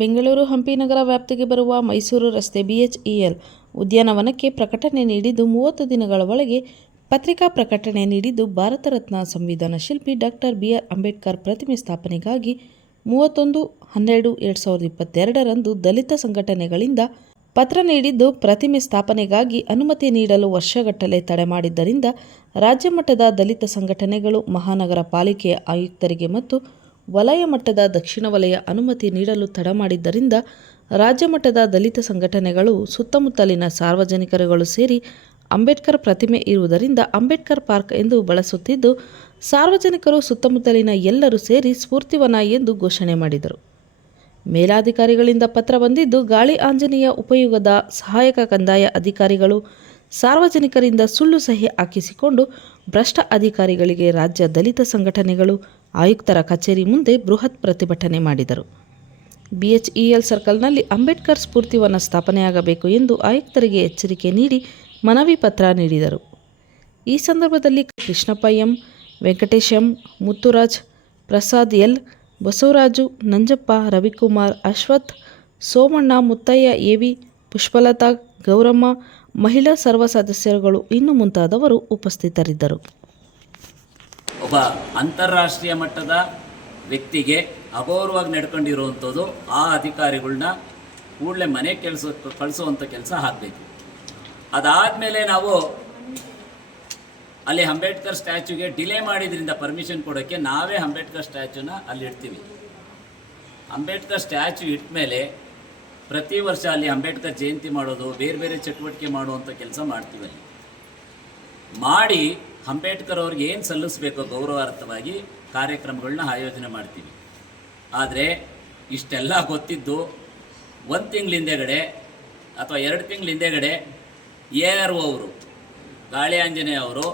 ಬೆಂಗಳೂರು ಹಂಪಿ ನಗರ ವ್ಯಾಪ್ತಿಗೆ ಬರುವ ಮೈಸೂರು ರಸ್ತೆ BHEL ಉದ್ಯಾನವನಕ್ಕೆ ಪ್ರಕಟಣೆ ನೀಡಿದ್ದು 30 ದಿನಗಳ ಒಳಗೆ ಪತ್ರಿಕಾ ಪ್ರಕಟಣೆ ನೀಡಿದ್ದು ಭಾರತ ರತ್ನ ಸಂವಿಧಾನ ಶಿಲ್ಪಿ ಡಾಕ್ಟರ್ BR ಅಂಬೇಡ್ಕರ್ ಪ್ರತಿಮೆ ಸ್ಥಾಪನೆಗಾಗಿ 31/12/2022 ರಂದು ದಲಿತ ಸಂಘಟನೆಗಳಿಂದ ಪತ್ರ ನೀಡಿದ್ದು ಪ್ರತಿಮೆ ಸ್ಥಾಪನೆಗಾಗಿ ಅನುಮತಿ ನೀಡಲು ವರ್ಷಗಟ್ಟಲೆ ತಡೆ ಮಾಡಿದ್ದರಿಂದ ರಾಜ್ಯ ಮಟ್ಟದ ದಲಿತ ಸಂಘಟನೆಗಳು ಮಹಾನಗರ ಪಾಲಿಕೆಯ ಆಯುಕ್ತರಿಗೆ ಮತ್ತು ವಲಯ ಮಟ್ಟದ ದಕ್ಷಿಣ ವಲಯ ಅನುಮತಿ ನೀಡಲು ತಡ ಮಾಡಿದ್ದರಿಂದ ರಾಜ್ಯ ಮಟ್ಟದ ದಲಿತ ಸಂಘಟನೆಗಳು ಸುತ್ತಮುತ್ತಲಿನ ಸಾರ್ವಜನಿಕರುಗಳು ಸೇರಿ ಅಂಬೇಡ್ಕರ್ ಪ್ರತಿಮೆ ಇರುವುದರಿಂದ ಅಂಬೇಡ್ಕರ್ ಪಾರ್ಕ್ ಎಂದು ಬಳಸುತ್ತಿದ್ದು ಸಾರ್ವಜನಿಕರು ಸುತ್ತಮುತ್ತಲಿನ ಎಲ್ಲರೂ ಸೇರಿ ಸ್ಫೂರ್ತಿವನ ಎಂದು ಘೋಷಣೆ ಮಾಡಿದರು. ಮೇಲಾಧಿಕಾರಿಗಳಿಂದ ಪತ್ರ ಬಂದಿದ್ದು ಗಾಳಿ ಆಂಜನೇಯ ಉಪಯೋಗದ ಸಹಾಯಕ ಕಂದಾಯ ಅಧಿಕಾರಿಗಳು ಸಾರ್ವಜನಿಕರಿಂದ ಸುಳ್ಳು ಸಹಿ ಹಾಕಿಸಿಕೊಂಡು ಭ್ರಷ್ಟ ಅಧಿಕಾರಿಗಳಿಗೆ ರಾಜ್ಯ ದಲಿತ ಸಂಘಟನೆಗಳು ಆಯುಕ್ತರ ಕಚೇರಿ ಮುಂದೆ ಬೃಹತ್ ಪ್ರತಿಭಟನೆ ಮಾಡಿದರು. BHEL ಸರ್ಕಲ್ನಲ್ಲಿ ಅಂಬೇಡ್ಕರ್ ಸ್ಫೂರ್ತಿವನ ಸ್ಥಾಪನೆಯಾಗಬೇಕು ಎಂದು ಆಯುಕ್ತರಿಗೆ ಎಚ್ಚರಿಕೆ ನೀಡಿ ಮನವಿ ಪತ್ರ ನೀಡಿದರು. ಈ ಸಂದರ್ಭದಲ್ಲಿ Krishnappa M, Venkatesh M, Muthuraj, Prasad L, Basavaraju, Nanjappa, Ravikumar, Ashwath, Somanna, Muthaiah AV, Pushpalatha, Gowramma, ಮಹಿಳಾ ಸರ್ವ ಸದಸ್ಯರುಗಳು ಇನ್ನು ಮುಂತಾದವರು ಉಪಸ್ಥಿತರಿದ್ದರು. ಒಬ್ಬ ಅಂತಾರಾಷ್ಟ್ರೀಯ ಮಟ್ಟದ ವ್ಯಕ್ತಿಗೆ ಅಗೌರವಾಗಿ ನಡ್ಕೊಂಡಿರುವಂಥದ್ದು ಆ ಅಧಿಕಾರಿಗಳನ್ನ ಕೂಡಲೇ ಮನೆ ಕಳಿಸುವಂಥ ಕೆಲಸ ಆಗಬೇಕು. ಅದಾದಮೇಲೆ ನಾವು ಅಲ್ಲಿ ಅಂಬೇಡ್ಕರ್ ಸ್ಟ್ಯಾಚ್ಯೂಗೆ ಡಿಲೇ ಮಾಡಿದ್ರಿಂದ ಪರ್ಮಿಷನ್ ಕೊಡೋಕ್ಕೆ ನಾವೇ ಅಂಬೇಡ್ಕರ್ ಸ್ಟ್ಯಾಚ್ಯೂನ ಅಲ್ಲಿ ಇಡ್ತೀವಿ. ಅಂಬೇಡ್ಕರ್ ಸ್ಟ್ಯಾಚ್ಯೂ ಇಟ್ಟ ಮೇಲೆ ಪ್ರತಿ ವರ್ಷ ಅಲ್ಲಿ ಅಂಬೇಡ್ಕರ್ ಜಯಂತಿ ಮಾಡೋದು, ಬೇರೆ ಬೇರೆ ಚಟುವಟಿಕೆ ಮಾಡುವಂಥ ಕೆಲಸ ಮಾಡ್ತೀವಿ. ಅಲ್ಲಿ ಮಾಡಿ ಅಂಬೇಡ್ಕರ್ ಅವ್ರಿಗೆ ಏನು ಸಲ್ಲಿಸಬೇಕೋ ಗೌರವಾರ್ಥವಾಗಿ ಕಾರ್ಯಕ್ರಮಗಳನ್ನ ಆಯೋಜನೆ ಮಾಡ್ತೀವಿ. ಆದರೆ ಇಷ್ಟೆಲ್ಲ ಗೊತ್ತಿದ್ದು 1 ತಿಂಗಳ ಹಿಂದೆಗಡೆ ಅಥವಾ 2 ತಿಂಗಳ ಹಿಂದೆಗಡೆ ARO ಅವರು, ಗಾಳಿ ಆಂಜನೇಯ ಅವರು,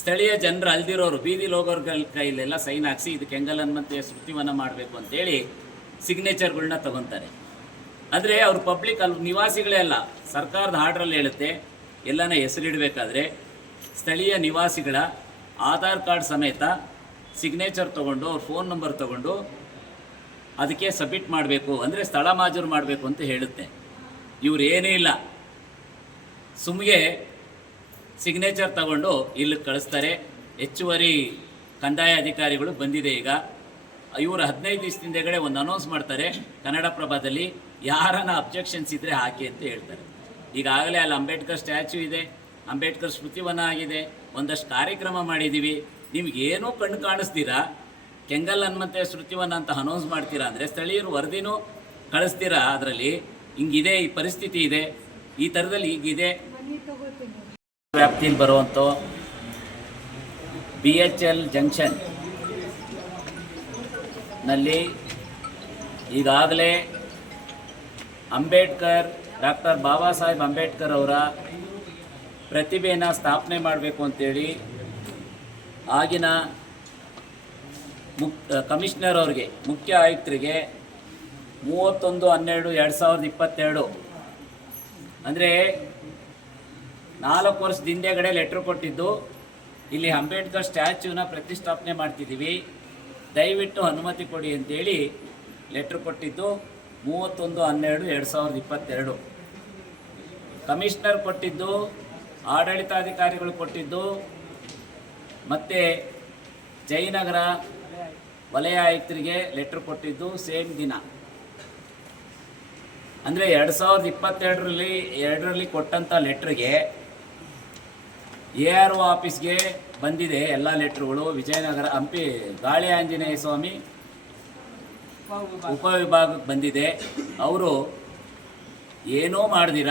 ಸ್ಥಳೀಯ ಜನರು ಅಲ್ದಿರೋರು, ಬೀದಿ ಹೋಗೋರ ಕೈಲೆಲ್ಲ ಸೈನ್ ಹಾಕಿಸಿ ಇದಕ್ಕೆ ಕೆಂಗಲ್ ಹನುಮಂತಯ್ಯ ಸ್ಮೃತಿವನ ಮಾಡಬೇಕು ಅಂತೇಳಿ ಸಿಗ್ನೇಚರ್ಗಳನ್ನ ತಗೊತಾರೆ. ಅಂದರೆ ಅವರು ಪಬ್ಲಿಕ್ ಅಲ್ಲಿ ನಿವಾಸಿಗಳೇ ಅಲ್ಲ, ಸರ್ಕಾರದ ಆರ್ಡ್ರಲ್ಲಿ ಹೇಳುತ್ತೆ ಎಲ್ಲನ ಹೆಸರಿಡಬೇಕಾದ್ರೆ ಸ್ಥಳೀಯ ನಿವಾಸಿಗಳ ಆಧಾರ್ ಕಾರ್ಡ್ ಸಮೇತ ಸಿಗ್ನೇಚರ್ ತೊಗೊಂಡು ಅವ್ರ ಫೋನ್ ನಂಬರ್ ತೊಗೊಂಡು ಅದಕ್ಕೆ ಸಬ್ಮಿಟ್ ಮಾಡಬೇಕು, ಅಂದರೆ ಸ್ಥಳ ಮಾಜೂರು ಮಾಡಬೇಕು ಅಂತ ಹೇಳುತ್ತೆ. ಇವ್ರು ಏನೂ ಇಲ್ಲ, ಸುಮ್ಗೆ ಸಿಗ್ನೇಚರ್ ತಗೊಂಡು ಇಲ್ಲಿಗೆ ಕಳಿಸ್ತಾರೆ. ಹೆಚ್ಚುವರಿ ಕಂದಾಯ ಅಧಿಕಾರಿಗಳು ಬಂದಿದೆ ಈಗ. ಇವರು 15 ದಿವಸದಿಂದಗಡೆ ಒಂದು ಅನೌನ್ಸ್ ಮಾಡ್ತಾರೆ ಕನ್ನಡಪ್ರಭದಲ್ಲಿ, ಯಾರನ್ನ ಅಬ್ಜೆಕ್ಷನ್ಸ್ ಇದ್ದರೆ ಹಾಕಿ ಅಂತ ಹೇಳ್ತಾರೆ. ಈಗಾಗಲೇ ಅಲ್ಲಿ ಅಂಬೇಡ್ಕರ್ ಸ್ಟ್ಯಾಚ್ಯೂ ಇದೆ, ಅಂಬೇಡ್ಕರ್ ಸ್ಮೃತಿವನ ಆಗಿದೆ, ಒಂದಷ್ಟು ಕಾರ್ಯಕ್ರಮ ಮಾಡಿದ್ದೀವಿ. ನಿಮಗೇನೂ ಕಣ್ಣು ಕಾಣಿಸ್ತೀರಾ, ಕೆಂಗಲ್ ಹನುಮಂತಯ್ಯ ಸ್ಮೃತಿವನ ಅಂತ ಅನೌನ್ಸ್ ಮಾಡ್ತೀರಾ ಅಂದರೆ ಸ್ಥಳೀಯರು ವರದಿನೂ ಕಳಿಸ್ತೀರಾ. ಅದರಲ್ಲಿ ಹಿಂಗಿದೆ, ಈ ಪರಿಸ್ಥಿತಿ ಇದೆ, ಈ ಥರದಲ್ಲಿ ಹೀಗಿದೆ. ವ್ಯಾಪ್ತಿಯಲ್ಲಿ ಬರುವಂಥ BHL ಜಂಕ್ಷನ್ ನಲ್ಲಿ ಈಗಾಗಲೇ ಅಂಬೇಡ್ಕರ್, ಡಾಕ್ಟರ್ ಬಾಬಾ ಸಾಹೇಬ್ ಅಂಬೇಡ್ಕರ್ ಅವರ ಪ್ರತಿಭೆಯನ್ನು ಸ್ಥಾಪನೆ ಮಾಡಬೇಕು ಅಂತೇಳಿ ಆಗಿನ ಕಮಿಷನರ್ ಅವ್ರಿಗೆ, ಮುಖ್ಯ ಆಯುಕ್ತರಿಗೆ 31/12/2022 ಅಂದರೆ 4 ವರ್ಷದ ಹಿಂದೆಗಡೆ ಲೆಟ್ರ್ ಕೊಟ್ಟಿದ್ದು, ಇಲ್ಲಿ ಅಂಬೇಡ್ಕರ್ ಸ್ಟ್ಯಾಚ್ಯೂನ ಪ್ರತಿಷ್ಠಾಪನೆ ಮಾಡ್ತಿದ್ದೀವಿ, ದಯವಿಟ್ಟು ಅನುಮತಿ ಕೊಡಿ ಅಂತೇಳಿ ಲೆಟ್ರ್ ಕೊಟ್ಟಿದ್ದು 31/12/2022. ಕಮಿಷನರ್ ಕೊಟ್ಟಿದ್ದು, ಆಡಳಿತಾಧಿಕಾರಿಗಳು ಕೊಟ್ಟಿದ್ದು, ಮತ್ತು ಜಯನಗರ ವಲಯ ಆಯುಕ್ತರಿಗೆ ಲೆಟ್ರ್ ಕೊಟ್ಟಿದ್ದು ಸೇಮ್ ದಿನ. ಅಂದರೆ 2022ರಲ್ಲಿ ಕೊಟ್ಟಂಥ ಲೆಟ್ರಿಗೆ ARO ಆಫೀಸ್ಗೆ ಬಂದಿದೆ ಎಲ್ಲ ಲೆಟ್ರುಗಳು. ವಿಜಯನಗರ ಹಂಪಿ ಗಾಳಿ ಆಂಜನೇಯ ಸ್ವಾಮಿ ಉಪವಿಭಾಗಕ್ಕೆ ಬಂದಿದೆ. ಅವರು ಏನೂ ಮಾಡ್ದಿರ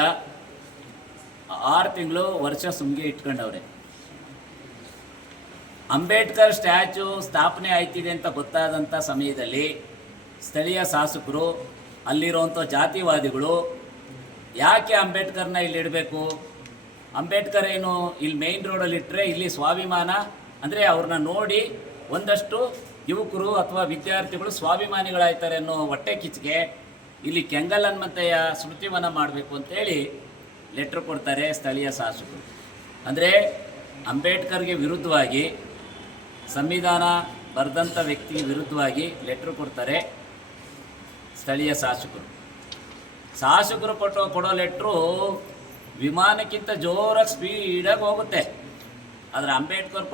6 ತಿಂಗಳು ವರ್ಷ ಸುಮ್ಗೆ ಇಟ್ಕೊಂಡವ್ರೆ. ಅಂಬೇಡ್ಕರ್ ಸ್ಟ್ಯಾಚ್ಯೂ ಸ್ಥಾಪನೆ ಆಯ್ತಿದೆ ಅಂತ ಗೊತ್ತಾದಂಥ ಸಮಯದಲ್ಲಿ ಸ್ಥಳೀಯ ಶಾಸಕರು, ಅಲ್ಲಿರುವಂಥ ಜಾತಿವಾದಿಗಳು ಯಾಕೆ ಅಂಬೇಡ್ಕರ್ನ ಇಲ್ಲಿಡಬೇಕು, ಅಂಬೇಡ್ಕರ್ ಏನು ಇಲ್ಲಿ ಮೇಯ್ನ್ ರೋಡಲ್ಲಿ ಇಟ್ಟರೆ ಇಲ್ಲಿ ಸ್ವಾಭಿಮಾನ, ಅಂದರೆ ಅವ್ರನ್ನ ನೋಡಿ ಒಂದಷ್ಟು ಯುವಕರು ಅಥವಾ ವಿದ್ಯಾರ್ಥಿಗಳು ಸ್ವಾಭಿಮಾನಿಗಳಾಯ್ತಾರೆ ಅನ್ನೋ ಹೊಟ್ಟೆ ಕಿಚ್ಚಿಗೆ ಇಲ್ಲಿ ಕೆಂಗಲ್ ಹನುಮಂತಯ್ಯ ಸ್ಮೃತಿವನ ಮಾಡಬೇಕು ಅಂತೇಳಿ ಲೆಟ್ರ್ ಕೊಡ್ತಾರೆ ಸ್ಥಳೀಯ ಶಾಸಕರು. ಅಂದರೆ ಅಂಬೇಡ್ಕರ್ಗೆ ವಿರುದ್ಧವಾಗಿ, ಸಂವಿಧಾನ ಬರೆದಂಥ ವ್ಯಕ್ತಿ ವಿರುದ್ಧವಾಗಿ ಲೆಟ್ರ್ ಕೊಡ್ತಾರೆ. ಸ್ಥಳೀಯ ಶಾಸಕರು ಕೊಡೋ ಲೆಟ್ರು ವಿಮಾನಕ್ಕಿಂತ ಜೋರಾಗಿ ಸ್ಪೀಡಾಗಿ ಹೋಗುತ್ತೆ. ಆದರೆ ಅಂಬೇಡ್ಕರ್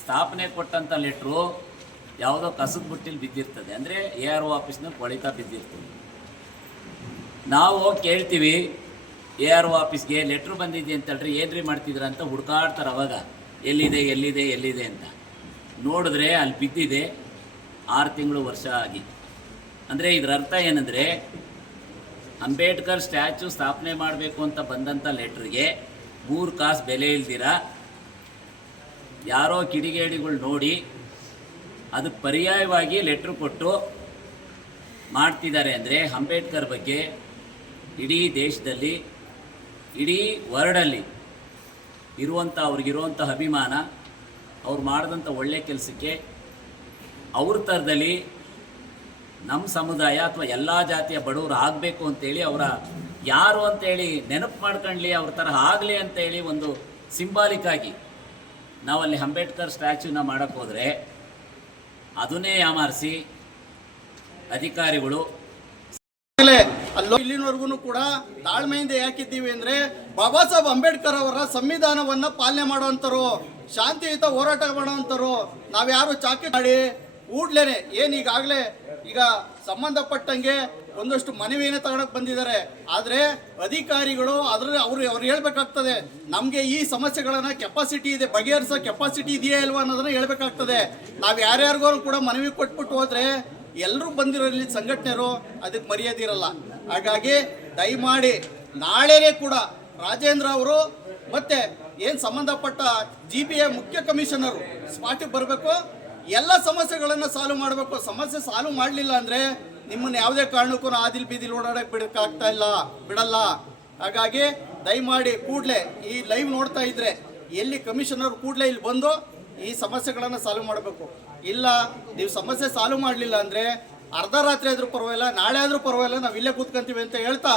ಸ್ಥಾಪನೆ ಕೊಟ್ಟಂಥ ಲೆಟ್ರು ಯಾವುದೋ ಕಸದ ಬುಟ್ಟಿಲಿ ಬಿದ್ದಿರ್ತದೆ, ಅಂದರೆ ARO ಆಫೀಸ್ನಲ್ಲಿ ಕೊಳಿತಾ ಬಿದ್ದಿರ್ತದೆ. ನಾವು ಕೇಳ್ತೀವಿ ARO ಆಫೀಸ್ಗೆ ಲೆಟ್ರು ಬಂದಿದೆ ಅಂತ ಹೇಳ್ರಿ, ಏನ್ರಿ ಮಾಡ್ತಿದ್ರ ಅಂತ ಹುಡ್ಕಾಡ್ತಾರೆ. ಅವಾಗ ಎಲ್ಲಿದೆ ಅಂತ ನೋಡಿದ್ರೆ ಅಲ್ಲಿ ಬಿದ್ದಿದೆ 6 ತಿಂಗಳು ವರ್ಷ ಆಗಿ. ಅಂದರೆ ಇದರ ಅರ್ಥ ಏನಂದರೆ ಅಂಬೇಡ್ಕರ್ ಸ್ಟ್ಯಾಚ್ಯೂ ಸ್ಥಾಪನೆ ಮಾಡಬೇಕು ಅಂತ ಬಂದಂಥ ಲೆಟ್ರಿಗೆ 3 ಕಾಸು ಬೆಲೆ ಇಲ್ದಿರ ಯಾರೋ ಕಿಡಿಗೇಡಿಗಳು ನೋಡಿ ಅದಕ್ಕೆ ಪರ್ಯಾಯವಾಗಿ ಲೆಟ್ರು ಕೊಟ್ಟು ಮಾಡ್ತಿದ್ದಾರೆ. ಅಂದರೆ ಅಂಬೇಡ್ಕರ್ ಬಗ್ಗೆ ಇಡೀ ದೇಶದಲ್ಲಿ, ಇಡೀ ವರ್ಲ್ಡಲ್ಲಿ ಅವ್ರಿಗಿರುವಂಥ ಅಭಿಮಾನ, ಅವ್ರು ಮಾಡಿದಂಥ ಒಳ್ಳೆ ಕೆಲಸಕ್ಕೆ ಅವ್ರ ಥರದಲ್ಲಿ ನಮ್ಮ ಸಮುದಾಯ ಅಥವಾ ಎಲ್ಲ ಜಾತಿಯ ಬಡವರು ಆಗಬೇಕು ಅಂತೇಳಿ, ಅವರ ಯಾರು ಅಂತೇಳಿ ನೆನಪು ಮಾಡ್ಕೊಳ್ಳಿ, ಅವ್ರ ಥರ ಆಗಲಿ ಅಂತೇಳಿ ಒಂದು ಸಿಂಬಾಲಿಕ್ಕಾಗಿ ನಾವಲ್ಲಿ ಅಂಬೇಡ್ಕರ್ ಸ್ಟ್ಯಾಚ್ಯೂನ ಮಾಡೋಕ್ಕೆ ಹೋದರೆ ಅದನ್ನೇ ಯಾಮಾರಿಸಿ ಅಧಿಕಾರಿಗಳು ಇಲ್ಲಿನವರೆಗೂ ಕೂಡ ತಾಳ್ಮೆಯಿಂದ ಯಾಕಿದ್ದೀವಿ ಅಂದ್ರೆ ಬಾಬಾ ಸಾಹೇಬ್ ಅಂಬೇಡ್ಕರ್ ಅವರ ಸಂವಿಧಾನವನ್ನ ಪಾಲನೆ ಮಾಡುವಂತರು, ಶಾಂತಿಯುತ ಹೋರಾಟ ಮಾಡುವಂತರು. ನಾವ್ಯಾರು ಚಾಕಿ ಮಾಡಿ ಕೂಡ್ಲೇನೆ ಈಗ ಸಂಬಂಧಪಟ್ಟಂಗೆ ಒಂದಷ್ಟು ಮನವಿಯನ್ನೇ ತಗೊಳಕ್ ಬಂದಿದ್ದಾರೆ. ಆದ್ರೆ ಅಧಿಕಾರಿಗಳು ಅವ್ರು ಹೇಳ್ಬೇಕಾಗ್ತದೆ, ನಮ್ಗೆ ಈ ಸಮಸ್ಯೆಗಳನ್ನ ಕೆಪಾಸಿಟಿ ಇದೆ, ಬಗೆಹರಿಸೋ ಕೆಪಾಸಿಟಿ ಇದೆಯಾ ಇಲ್ವಾ ಅನ್ನೋದನ್ನ ಹೇಳ್ಬೇಕಾಗ್ತದೆ. ನಾವ್ ಯಾರ್ಯಾರಿಗೂ ಕೂಡ ಮನವಿ ಕೊಟ್ಬಿಟ್ಟು ಹೋದ್ರೆ ಎಲ್ಲರೂ ಬಂದಿರೋಲ್ಲಿ ಸಂಘಟನೆರು ಅದಕ್ಕೆ ಮರ್ಯಾದೆ ಇರಲ್ಲ. ಹಾಗಾಗಿ ದಯಮಾಡಿ ನಾಳೆನೇ ಕೂಡ ರಾಜೇಂದ್ರ ಅವರು ಮತ್ತೆ ಏನ್ ಸಂಬಂಧಪಟ್ಟ GBA ಮುಖ್ಯ ಕಮಿಷನರು ಸ್ಪಾಟಿಗೆ ಬರಬೇಕು, ಎಲ್ಲ ಸಮಸ್ಯೆಗಳನ್ನ ಸಾಲ್ವ್ ಮಾಡಬೇಕು. ಸಮಸ್ಯೆ ಸಾಲ್ವ್ ಮಾಡಲಿಲ್ಲ ಅಂದ್ರೆ ನಿಮ್ಮನ್ನ ಯಾವುದೇ ಕಾರಣಕ್ಕೂ ಆದಿಲ್ ಬೀದಿಲ್ ಓಡಾಡಕ್ಕೆ ಬಿಡಲ್ಲ. ಹಾಗಾಗಿ ದಯಮಾಡಿ ಕೂಡಲೇ ಈ ಲೈವ್ ನೋಡ್ತಾ ಇದ್ರೆ ಎಲ್ಲಿ ಕಮಿಷನರ್ ಕೂಡಲೇ ಇಲ್ಲಿ ಬಂದು ಈ ಸಮಸ್ಯೆಗಳನ್ನ ಸಾಲ್ವ್ ಮಾಡಬೇಕು. ಇಲ್ಲ ನೀವು ಸಮಸ್ಯೆ ಸಾಲ್ವ್ ಮಾಡಲಿಲ್ಲ ಅಂದ್ರೆ ಅರ್ಧ ರಾತ್ರಿ ಆದ್ರೂ ಪರವಾಗಿಲ್ಲ, ನಾಳೆ ಆದ್ರೂ ಪರವಾಗಿಲ್ಲ, ನಾವು ಇಲ್ಲೇ ಕೂತ್ಕೊಂತೀವಿ ಅಂತ ಹೇಳ್ತಾ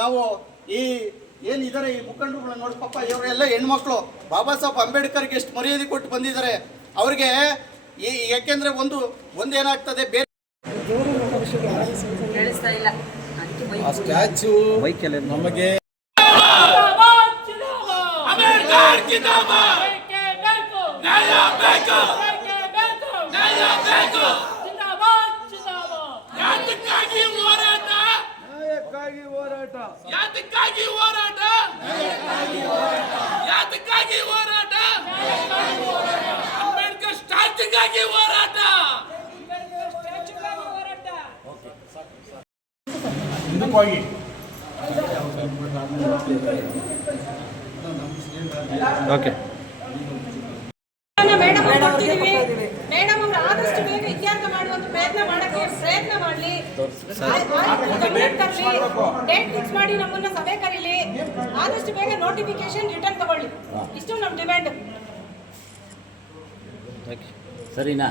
ನಾವು ಏನಿದ್ದಾರೆ ಈ ಮುಖಂಡರುಗಳನ್ನ ನೋಡಿ, ಪಾಪ ಇವರೆಲ್ಲ ಹೆಣ್ಮಕ್ಳು ಬಾಬಾ ಸಾಹೇಬ್ ಅಂಬೇಡ್ಕರ್ಗೆ ಎಷ್ಟು ಮರ್ಯಾದೆ ಕೊಟ್ಟು ಬಂದಿದ್ದಾರೆ. ಅವ್ರಿಗೆ ಯಾಕೆಂದ್ರೆ ಒಂದೇನಾಗ್ತದೆ, ಬೇರೆ ಸ್ಟ್ಯಾಚ್ಯೂ ನಮಗೆ ಅಂಬೇಡ್ಕರ್ ಸ್ಟ್ಯಾಚ್ಯೂಗಾಗಿ ಹೋರಾಟ. ಮೇಡಮ್ ಅವರು ಆದಷ್ಟು ಬೇಗ ಇತ್ಯರ್ಥ ಮಾಡುವಂತ ಪ್ರಯತ್ನ ಮಾಡಲಿ, ಡೇಟ್ ಫಿಕ್ಸ್ ಮಾಡಿ ನಮ್ಮನ್ನ ಸಭೆ ಕರೀಲಿ, ಆದಷ್ಟು ಬೇಗ ನೋಟಿಫಿಕೇಶನ್ ರಿಟರ್ನ್ ತಗೊಳ್ಳಿ. ಇಷ್ಟು ನಮ್ಮ ಡಿಮ್ಯಾಂಡ್. ಸರಿನಾ?